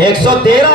113।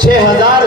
6000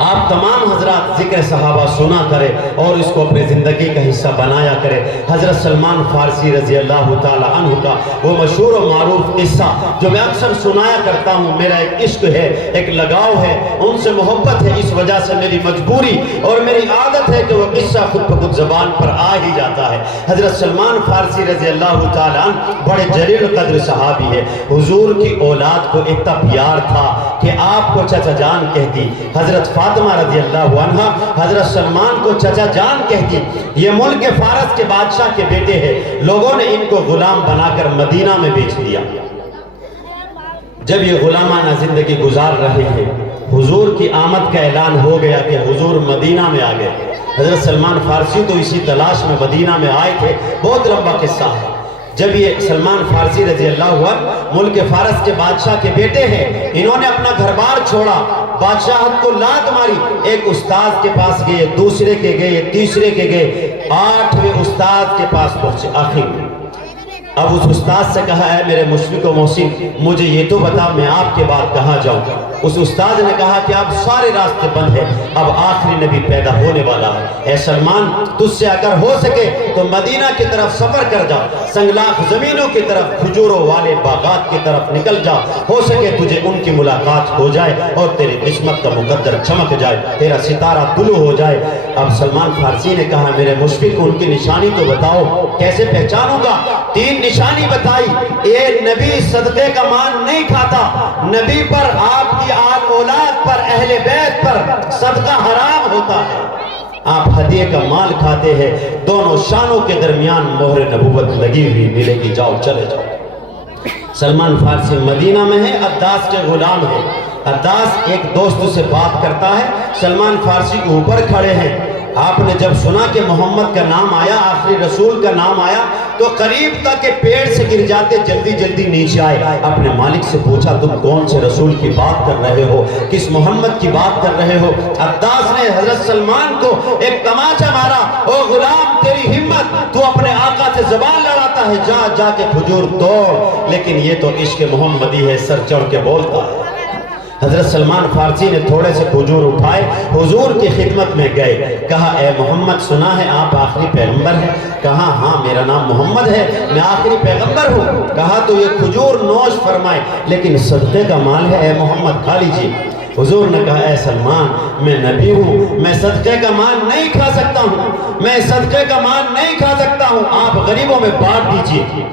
آپ تمام حضرات ذکر صحابہ سنا کرے اور اس کو اپنے زندگی کا حصہ بنایا کرے۔ حضرت سلمان فارسی رضی اللہ تعالی عنہ کا وہ مشہور و معروف قصہ جو میں اکثر سنایا کرتا ہوں، میرا ایک عشق ہے، ایک لگاؤ ہے، ان سے محبت ہے، اس وجہ سے میری مجبوری اور میری عادت ہے کہ وہ قصہ خود بخود زبان پر آ ہی جاتا ہے۔ حضرت سلمان فارسی رضی اللہ تعالی عنہ بڑے جلیل قدر صحابی ہے۔ حضور کی اولاد کو اتنا پیار تھا کہ آپ کو چچا جان کہتی، حضرت فاطمہ رضی اللہ عنہ حضرت سلمان کو چچا جان کہتی۔ یہ ملک فارس کے بادشاہ کے بیٹے ہیں، لوگوں نے ان کو غلام بنا کر مدینہ میں بیچ دیا۔ جب یہ غلامانہ زندگی گزار رہے ہیں، حضور کی آمد کا اعلان ہو گیا کہ حضور مدینہ میں آ گئے۔ حضرت سلمان فارسی تو اسی تلاش میں مدینہ میں آئے تھے، بہت لمبا قصہ ہے۔ جب یہ سلمان فارسی رضی اللہ عنہ ملک فارس کے بادشاہ کے بیٹے ہیں، انہوں نے اپنا گھر بار چھوڑا، بادشاہت کو لات ماری، ایک استاد کے پاس گئے، دوسرے کے گئے، تیسرے کے گئے، 8ویں استاد کے پاس پہنچے آخر میں۔ اب اس استاد سے کہا ہے میرے مشفق و محسن مجھے یہ تو بتا میں آپ کے بعد کہاں جاؤں۔ اس استاد نے کہا کہ اب سارے راستے بند ہیں، اب آخری نبی پیدا ہونے والا ہے۔ اے سلمان تجھ سے اگر ہو سکے تو مدینہ کی طرف سفر کر جا، سنگلاخ زمینوں کی طرف، کھجوروں والے باغات کی طرف نکل جا، ہو سکے تجھے ان کی ملاقات ہو جائے اور تیری قسمت کا مقدر چمک جائے، تیرا ستارہ طلوع ہو جائے۔ اب سلمان فارسی نے کہا میرے مشفق ان کی نشانی تو بتاؤ، کیسے پہچانوں گا؟ 3 نشانی بتائی۔ اے نبی صدقے کا مال نہیں کھاتا، نبی پر، آپ کی آل اولاد پر، اہل بیت پر صدقہ حرام ہوتا ہے، آپ ہدیے کا مال کھاتے ہیں، دونوں شانوں کے درمیان مہر نبوت لگی ہوئی ملے گی، جاؤ چلے جاؤ۔ سلمان فارسی مدینہ میں ہے، عداس کے غلام ہے۔ عداس ایک دوست سے بات کرتا ہے، سلمان فارسی اوپر کھڑے ہیں۔ آپ نے جب سنا کہ محمد کا نام آیا، آخری رسول کا نام آیا، تو قریب تک کہ پیڑ سے گر جاتے، جلدی جلدی نیچے آئے۔ اپنے مالک سے پوچھا تم کون سے رسول کی بات کر رہے ہو، کس محمد کی بات کر رہے ہو؟ عداس نے حضرت سلمان کو ایک تماچا مارا، او غلام تیری ہمت، تو اپنے آقا سے زبان لڑاتا ہے، جا جا کے کھجور توڑ، لیکن یہ تو عشق محمدی ہے، سر چڑھ کے بولتا ہے۔ حضرت سلمان فارسی نے تھوڑے سے کھجور اٹھائے، حضور کی خدمت میں گئے، کہا اے محمد سنا ہے آپ آخری پیغمبر ہیں؟ کہا ہاں میرا نام محمد ہے، میں آخری پیغمبر ہوں۔ کہا تو یہ کھجور نوش فرمائے، لیکن صدقے کا مال ہے، اے محمد کھا لیجیے۔ حضور نے کہا اے سلمان میں نبی ہوں، میں صدقے کا مال نہیں کھا سکتا ہوں، میں صدقے کا مال نہیں کھا سکتا ہوں، آپ غریبوں میں بانٹ دیجیے۔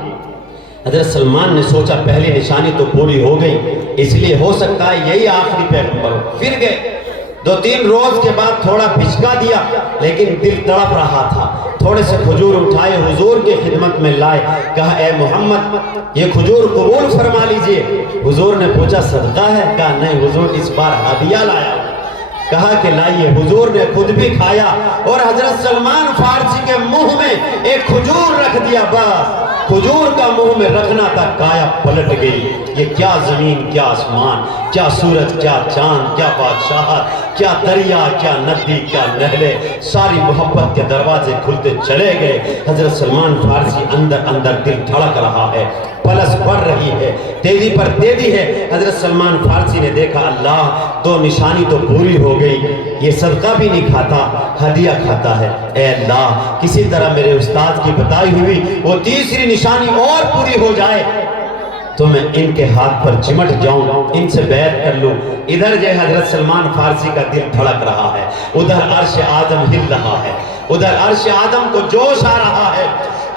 حضرت سلمان نے سوچا پہلی نشانی تو پوری ہو گئی، اس لیے ہو سکتا ہے یہی آخری پیغمبر ہو۔ پھر گئے، 2-3 روز کے بعد تھوڑا پھچکا دیا، لیکن دل تڑپ رہا تھا، تھوڑے سے کھجور اٹھائے، حضور کی خدمت میں لائے، کہا اے محمد یہ کھجور قبول فرما لیجئے۔ حضور نے پوچھا صدقہ ہے؟ کہا نہیں حضور اس بار ہدیہ لایا۔ کہا کہ لائیے، حضور نے خود بھی کھایا اور حضرت سلمان فارسی کے منہ میں ایک کھجور رکھ دیا، بس کھجور کا منہ میں رکھنا تھا، کایا پلٹ گئی۔ یہ کیا زمین، کیا آسمان، کیا سورج، کیا چاند، کیا بادشاہت، کیا دریا، کیا ندی، کیا نہریں، ساری محبت کے دروازے کھلتے چلے گئے۔ حضرت سلمان فارسی اندر اندر دل دھڑک رہا ہے، پلس بڑھ رہی ہے، تیزی پر تیزی ہے۔ حضرت سلمان فارسی نے دیکھا اللہ 2 نشانی تو پوری ہو گئی، یہ صدقہ بھی نہیں کھاتا، ہدیہ کھاتا ہے، اے اللہ کسی طرح میرے استاد کی بتائی ہوئی وہ تیسری نشانی اور پوری ہو جائے تو میں ان کے ہاتھ پر چمٹ جاؤں، ان سے بیعت کر لوں۔ ادھر جو حضرت سلمان فارسی کا دل دھڑک رہا ہے، ادھر عرش آدم ہل رہا ہے، ادھر عرش آدم کو جوش آ رہا ہے،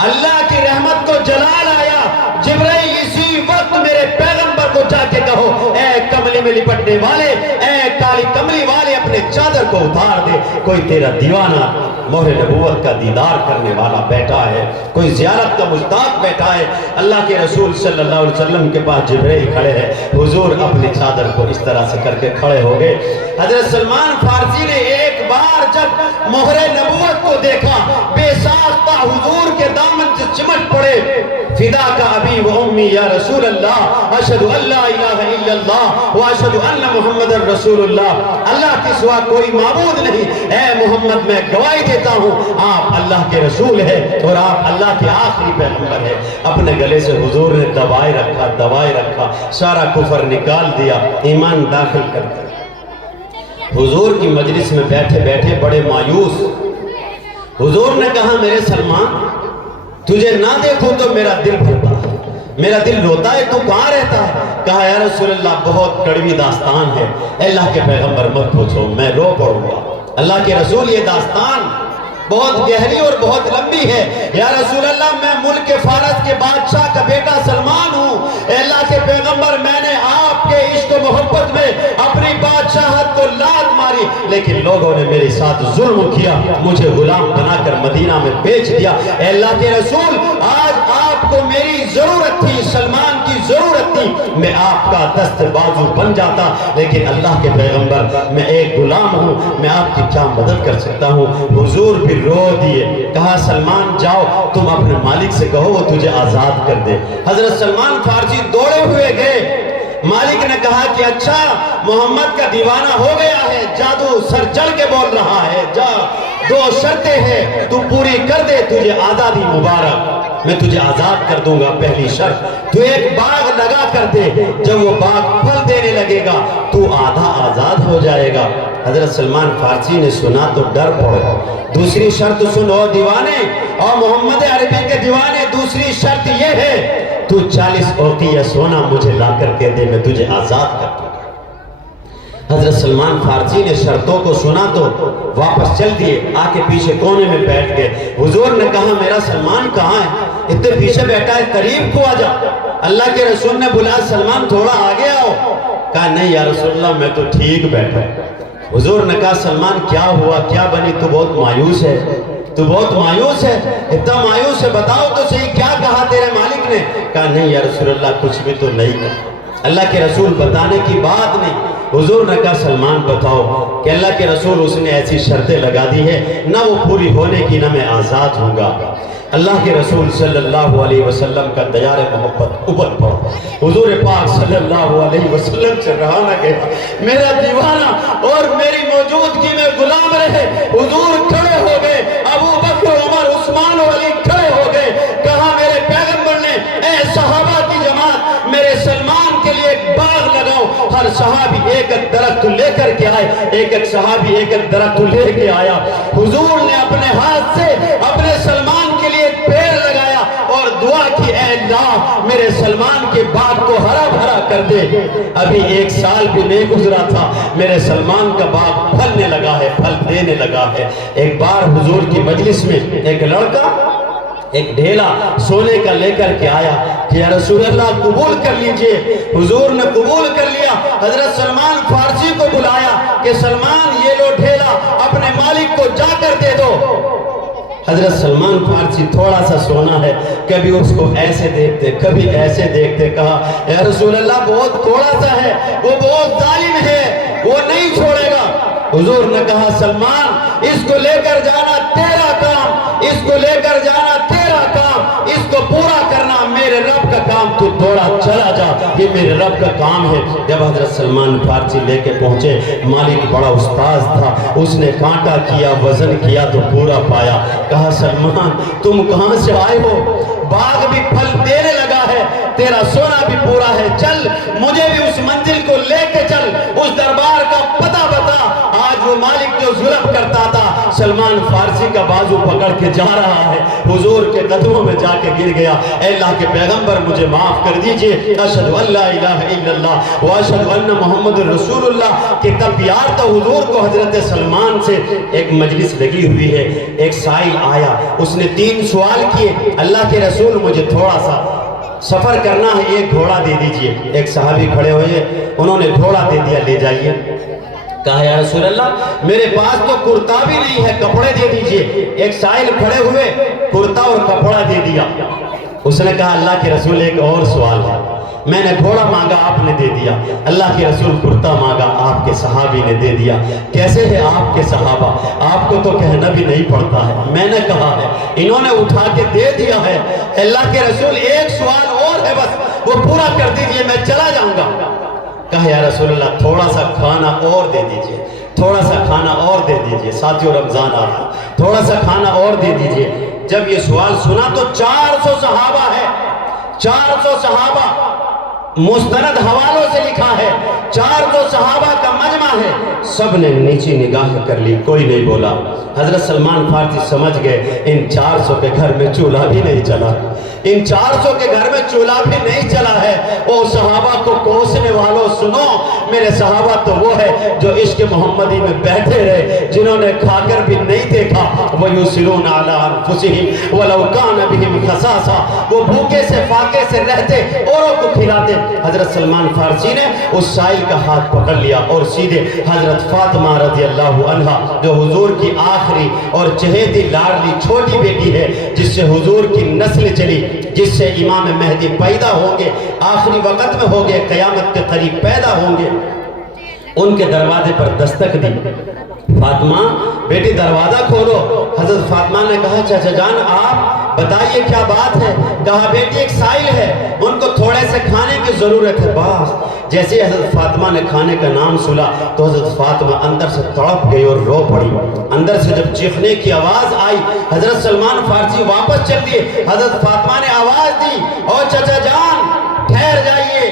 اللہ کی رحمت کو جلال آیا۔ جبرائیل اسی وقت میرے پیغمبر کو جا کے کہو اے کملی میں لپٹنے والے، اے کالی کملی والے اپنے چادر کو اتار دے، کوئی تیرا دیوانہ مہر نبوت کا دیدار کرنے والا بیٹھا ہے، کوئی زیارت کا مشتاق بیٹھا ہے۔ اللہ کے رسول صلی اللہ علیہ وسلم کے پاس جبرائیل کھڑے ہیں، حضور اپنی چادر کو اس طرح سے کر کے کھڑے ہو گئے۔ حضرت سلمان فارسی نے ایک بار جب مہر نبوت کو دیکھا، بے ساختہ حضور کے دامن سے چمٹ پڑے، فدا کا ابی و امی یا رسول اللہ، اشہد ان لا الہ الا اللہ و اشہد ان محمد رسول اللہ، اللہ کے سوا کوئی معبود نہیں، اے محمد میں گواہی دیتا ہوں آپ اللہ کے رسول ہیں اور آپ اللہ کے آخری پیغمبر ہیں۔ اپنے گلے سے حضور نے دبائے رکھا، سارا کفر نکال دیا، ایمان داخل کر دیا۔ حضور کی مجلس میں بیٹھے بیٹھے بڑے مایوس، حضور نے کہا میرے سلمان تجھے نہ دیکھوں تو میرا دل بھرتا ہے، میرا دل روتا ہے، تو کہاں رہتا ہے؟ کہا یا رسول اللہ بہت کڑوی داستان ہے، اللہ کے پیغمبر مت پوچھو میں رو پڑوں گا۔ اللہ کے رسول یہ داستان بہت گہری اور بہت لمبی ہے۔ یا رسول اللہ میں ملک فارس کے بادشاہ کا بیٹا سلمان ہوں، اے اللہ کے پیغمبر میں نے آپ کے عشق و محبت میں اپنی بادشاہت کو لات ماری، لیکن لوگوں نے میرے ساتھ ظلم کیا، مجھے غلام بنا کر مدینہ میں بیچ دیا۔ اے اللہ کے رسول آج آپ کو میری ضرورت تھی، سلمان کی ضرورت تھی، میں آپ کا دست بازو بن جاتا، لیکن اللہ کے پیغمبر میں ایک غلام ہوں، میں آپ کی کیا مدد کر سکتا ہوں؟ حضور بھی رو دیے، کہا سلمان جاؤ تم اپنے مالک سے کہو وہ تجھے آزاد کر دے۔ حضرت سلمان فارسی دوڑے ہوئے گئے، مالک نے کہا کہ اچھا محمد کا دیوانہ ہو گیا ہے، جادو سر چڑھ کے بول رہا ہے، جا دو شرطیں ہیں تو پوری کر دے، تجھے آزادی مبارک، میں تجھے آزاد کر دوں گا۔ پہلی شرط تو ایک باغ لگا کر دے، جب وہ باغ پھل دینے لگے گا تو آدھا آزاد ہو جائے گا۔ حضرت سلمان فارسی نے سنا تو ڈر پڑے۔ دوسری شرط سنو دیوانے اور محمد عربی کے دیوانے، دوسری شرط یہ ہے تو 40 اوقیہ سونا مجھے لا کر کے دے، میں تجھے آزاد کر دوں گا۔ حضرت سلمان فارسی نے شرطوں کو سنا تو واپس چل دیے، آ کے پیچھے کونے میں بیٹھ گئے۔ حضور نے کہا میرا سلمان کہاں ہے؟ اتنے پیچھے بیٹھا ہے، قریب کو آ جا۔ اللہ کے رسول نے بولا سلمان تھوڑا آگے آؤ۔ کہا نہیں یا رسول اللہ میں تو ٹھیک بیٹھا۔ حضور نے کہا سلمان کیا ہوا، کیا بنی؟ تو بہت مایوس ہے، تو بہت مایوس ہے، اتنا مایوس ہے، بتاؤ تو صحیح کیا کہا تیرے مالک نے؟ کہا نہیں یا رسول اللہ کچھ بھی تو نہیں کہا۔ اللہ کے رسول بتانے کی بات نہیں۔ حضور نے کہا سلمان بتاؤ کہ اللہ کے رسول اس نے ایسی شرطیں لگا دی ہے، نہ وہ پوری ہونے کی نہ میں آزاد ہوں گا۔ اللہ کے رسول صلی اللہ علیہ وسلم کا دیار محبت ابل پڑا۔ حضور پاک صلی اللہ علیہ وسلم سے رہا نہ گیا، میرا دیوانہ اور میری موجودگی میں غلام رہے۔ حضور کھڑے ہو گئے، ابو بکر عمر عثمان و علی کھڑے ہو گئے۔ کہا میرے پیغمبر نے اے صحابہ کی جماعت میرے سلمان کے لیے ایک باغ لگاؤ۔ ہر صحابی ایک ایک درخت لے کر کے آئے، ایک ایک صحابی ایک ایک درخت لے کے آیا۔ حضور نے اپنے ہاتھ سے اپنے سلمان کے لیے پیڑ لگایا اور دعا کی اے اللہ میرے سلمان کے باغ کو ہرا بھرا کر دے۔ ابھی 1 سال بھی نہیں گزرا تھا، میرے سلمان کا باغ پھلنے لگا ہے، پھل دینے لگا ہے۔ ایک بار حضور کی مجلس میں ایک لڑکا ایک ڈھیلا سونے کا لے کر کے آیا کہ یا رسول اللہ قبول کر لیجئے۔ حضور نے قبول کر لیا۔ حضرت سلمان فارسی کو بلایا کہ سلمان یہ لو ڈھیلا اپنے مالک کو جا کر دے دو۔ حضرت سلمان فارسی تھوڑا سا سونا ہے، کبھی اس کو ایسے دیکھتے کبھی ایسے دیکھتے، کہا یا رسول اللہ بہت تھوڑا سا ہے، وہ بہت ظالم ہے، وہ نہیں چھوڑے گا۔ حضور نے کہا سلمان اس کو لے کر جانا تیرا کام، اس کو لے کر جانا تیرا کام، اس کو پورا کرنا میرے رب کا کام، تو تھوڑا چلا جا، یہ میرے رب کا کام ہے۔ جب حضرت سلمان فارسی لے کے پہنچے، مالک بڑا استاذ تھا، اس نے کانٹا کیا، وزن کیا تو پورا پایا۔ کہا سلمان تم کہاں سے آئے ہو؟ باغ بھی پھل دینے لگا ہے، تیرا سونا بھی پورا ہے، چل مجھے بھی اس منزل کو لے کے چل، اس دربار کا پتہ بتا۔ آج وہ مالک جو ظلم کرتا تھا سلمان فارسی کا بازو پکڑ کے جا رہا ہے، حضور کے قدموں میں جا کے گر گیا۔ اے اللہ کے پیغمبر مجھے معاف کر دیجئے، اشہد ان لا الہ الا اللہ واشہد ان محمد رسول اللہ۔ کہ تب یار تو حضور کو حضرت سلمان سے ایک مجلس لگی ہوئی ہے، ایک سائل آیا، اس نے 3 سوال کیے، اللہ کے رسول مجھے تھوڑا سا سفر کرنا ہے، ایک گھوڑا دے دیجئے۔ ایک صحابی کھڑے ہوئے، انہوں نے گھوڑا دے دیا، لے جائیے۔ کہا یا رسول اللہ میرے پاس تو کرتا بھی نہیں ہے، کپڑے دے دیجئے۔ ایک سائل کھڑے ہوئے، کرتا اور کپڑا دے دیا۔ اس نے کہا اللہ کے رسول ایک اور سوال ہے، میں نے گھوڑا مانگا آپ نے دے دیا، اللہ کے رسول کرتا مانگا آپ کے صحابی نے دے دیا، کیسے ہے آپ کے صحابہ؟ آپ کو تو کہنا بھی نہیں پڑتا ہے، میں نے کہا ہے انہوں نے اٹھا کے دے دیا ہے۔ اللہ کے رسول ایک سوال اور ہے بس، وہ پورا کر دیجئے میں چلا جاؤں گا۔ کہا یا رسول اللہ تھوڑا سا کھانا اور دے دیجئے، تھوڑا سا کھانا اور دے دیجئے، ساتھیوں رمضان آ رہا، تھوڑا سا کھانا اور دے دیجئے۔ جب یہ سوال سنا تو 400 صحابہ ہے، 400 صحابہ، مستند حوالوں سے لکھا ہے 4 جو صحابہ کا مجمع ہے، سب نے نیچی نگاہ کر لی، کوئی نہیں بولا۔ حضرت سلمان فارسی سمجھ گئے ان 400 کے گھر میں چولہا بھی نہیں چلا، ان 400 کے گھر میں چولہا بھی نہیں چلا ہے۔ او صحابہ کو کوسنے والوں سنو، میرے صحابہ تو وہ ہے جو عشق محمدی میں بیٹھے رہے، جنہوں نے کھا کر بھی نہیں دیکھا۔ وَيُسِرُونَ عَلَىٰ أَنفُسِهِمْ وَلَوْ كَانَ بِهِمْ خَصَاصَةٌ، وہ بھوکے سے فاقے سے رہتے، اوروں کو کھلاتے۔ حضرت سلمان فارسی نے اس سائل کا ہاتھ پکڑ لیا اور سیدھے حضرت فاطمہ رضی اللہ عنہا، جو حضور کی آخری اور چہیتی لاڈلی چھوٹی بیٹی ہے، جس سے حضور کی نسل چلی، جس سے امام مہدی پیدا ہوں گے، آخری وقت میں ہوں گے، قیامت کے قریب پیدا ہوں گے، ان کے دروازے پر دستک دی۔ فاطمہ بیٹی دروازہ کھولو۔ حضرت فاطمہ نے کہا چچا جان آپ بتائیے کیا بات ہے؟ کہا بیٹی ایک سائل ہے، ان کو تھوڑے سے کھانے کی ضرورت ہے بس۔ جیسے حضرت فاطمہ نے کھانے کا نام سنا تو حضرت فاطمہ اندر سے تڑپ گئی اور رو پڑی۔ اندر سے جب چیخنے کی آواز آئی، حضرت سلمان فارسی واپس چل دیے۔ حضرت فاطمہ نے آواز دی، او چچا جان ٹھہر جائیے،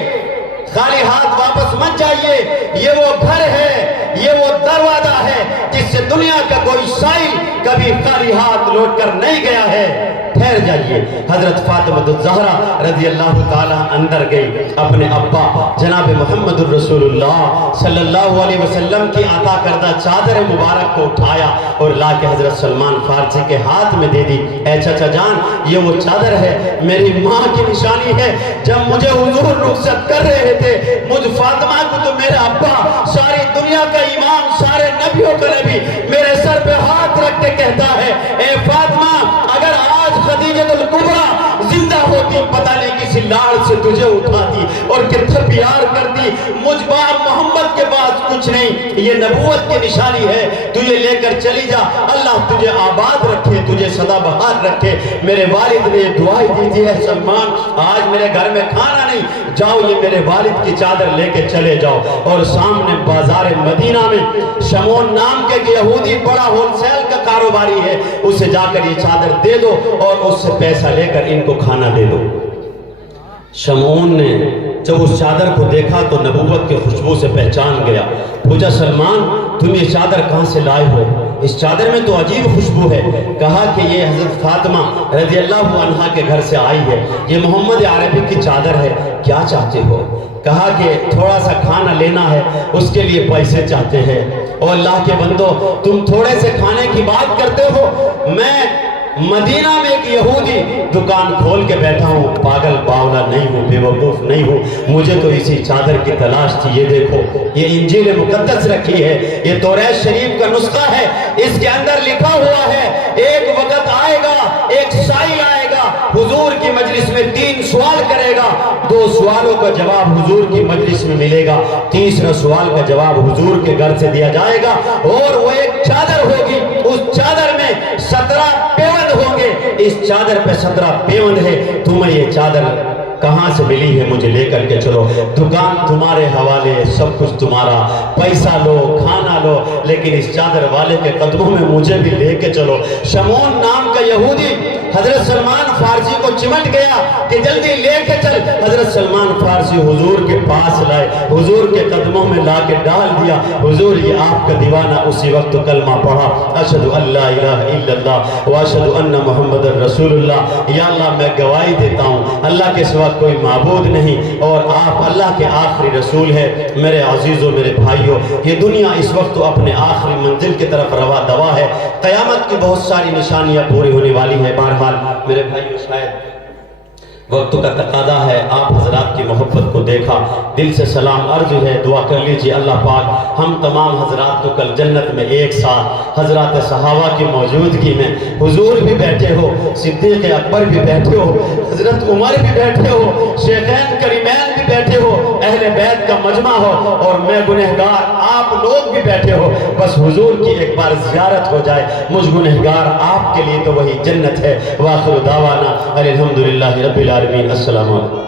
خالی ہاتھ واپس مت جائیے، یہ وہ گھر ہے، یہ وہ دروازہ ہے جس سے دنیا کا کوئی سائل کبھی خالی ہاتھ لوٹ کر نہیں گیا ہے، ٹھہر جائیے۔ حضرت فاطمہ الزہرا رضی اللہ تعالی اندر گئی، اپنے ابا جناب محمد الرسول اللہ صلی اللہ علیہ وسلم کی عطا کردہ چادر مبارک کو اٹھایا اور لا کے حضرت سلمان فارسی کے ہاتھ میں دے دی۔ اے چچا جان یہ وہ چادر ہے، میری ماں کی نشانی ہے، جب مجھے حضور رخصت کر رہے تھے مجھ فاطمہ کو تو میرا ابا ساری دنیا کا امام، سارے نبیوں کا نبی، میرے سر پہ ہاتھ رکھ کے کہتا ہے اے فاطمہ اگر آج خدیجۃ الکبریٰ زندہ ہوتی پتہ نہیں کسی لاڑ سے تجھے اٹھاتی اور کتنا پیار کرتی۔ مجھ باپ محمد کے پاس کچھ نہیں، یہ نبوت کی نشانی ہے، تجھے لے کر چلی جا، اللہ تجھے آباد رکھے، تجھے سدا بہار رکھے۔ میرے والد نے یہ دعائیں دی تھی، اے سلمان آج میرے گھر میں کھانا نہیں، جاؤ یہ میرے والد کی چادر لے کے چلے جاؤ۔ اور سامنے بازار مدینہ میں شمون نام کے یہودی بڑا ہول سیل کا کاروباری ہے، اسے جا کر یہ چادر دے دو اور اس سے پیسہ لے کر ان کو کھانا دے دو۔ شمعون نے جب اس چادر کو دیکھا تو نبوت کی خوشبو سے پہچان گیا۔ پوچھا سلمان تم یہ چادر کہاں سے لائے ہو؟ اس چادر میں تو عجیب خوشبو ہے۔ کہا کہ یہ حضرت فاطمہ رضی اللہ عنہا کے گھر سے آئی ہے، یہ محمد عربی کی چادر ہے، کیا چاہتے ہو؟ کہا کہ تھوڑا سا کھانا لینا ہے، اس کے لیے پیسے چاہتے ہیں۔ اور اللہ کے بندو تم تھوڑے سے کھانے کی بات کرتے ہو، میں مدینہ میں ایک یہودی دکان کھول کے بیٹھا ہوں، پاگل باولا نہیں ہوں، بے وقوف نہیں ہوں، مجھے تو اسی چادر کی تلاش تھی۔ یہ دیکھو یہ انجیل مقدس رکھی ہے، یہ توریت شریف کا نسخہ ہے، اس کے اندر لکھا ہوا ہے ایک وقت آئے گا، ایک سائل آئے گا، حضور کی مجلس میں 3 سوال کرے گا، 2 سوالوں کا جواب حضور کی مجلس میں ملے گا، تیسرا سوال کا جواب حضور کے گھر سے دیا جائے گا، اور وہ ایک چادر ہوگی، اس چادر میں 17 پیوند ہوں گے، اس چادر پہ 17 پیوند ہے۔ تمہیں یہ چادر کہاں سے ملی ہے؟ مجھے لے کر کے چلو، دکان تمہارے حوالے، سب کچھ تمہارا، پیسہ لو کھانا لو، لیکن اس چادر والے کے قدموں میں مجھے بھی لے کے چلو۔ شمعون نام کا یہودی حضرت سلمان فارسی کو چمٹ گیا کہ جلدی لے کے چل۔ حضرت سلمان فارسی حضور کے پاس لائے، حضور کے قدموں میں لا کے ڈال دیا۔ حضور یہ آپ کا دیوانہ اسی وقت کلمہ پڑھا، اشہد ان لا الہ الا اللہ واشہد ان محمد رسول اللہ۔ یا اللہ میں گواہی دیتا ہوں اللہ کے سوا کوئی معبود نہیں اور آپ اللہ کے آخری رسول ہیں۔ میرے عزیزوں میرے بھائیوں، یہ دنیا اس وقت اپنے آخری منزل کی طرف روا دوا ہے، قیامت کی بہت ساری نشانیاں پوری ہونے والی ہیں۔ بہرحال میرے بھائیوں شاید وقت کا تقاضا ہے، آپ حضرات کی محبت کو دیکھا، دل سے سلام عرض ہے، دعا کر لیجئے اللہ پاک ہم تمام حضرات کو کل جنت میں ایک ساتھ حضرات صحابہ کی موجودگی میں، حضور بھی بیٹھے ہو، صدیق اکبر بھی بیٹھے ہو، حضرت عمر بھی بیٹھے ہو، شیخین کریمین بھی بیٹھے ہو، اہل بیت کا مجمع ہو، اور میں گنہگار آپ لوگ بھی بیٹھے ہو، بس حضور کی ایک بار زیارت ہو جائے، مجھ گنہگار آپ کے لیے تو وہی جنت ہے۔ وآخر دعوانا الحمدللہ رب العالمین۔ السلام علیکم۔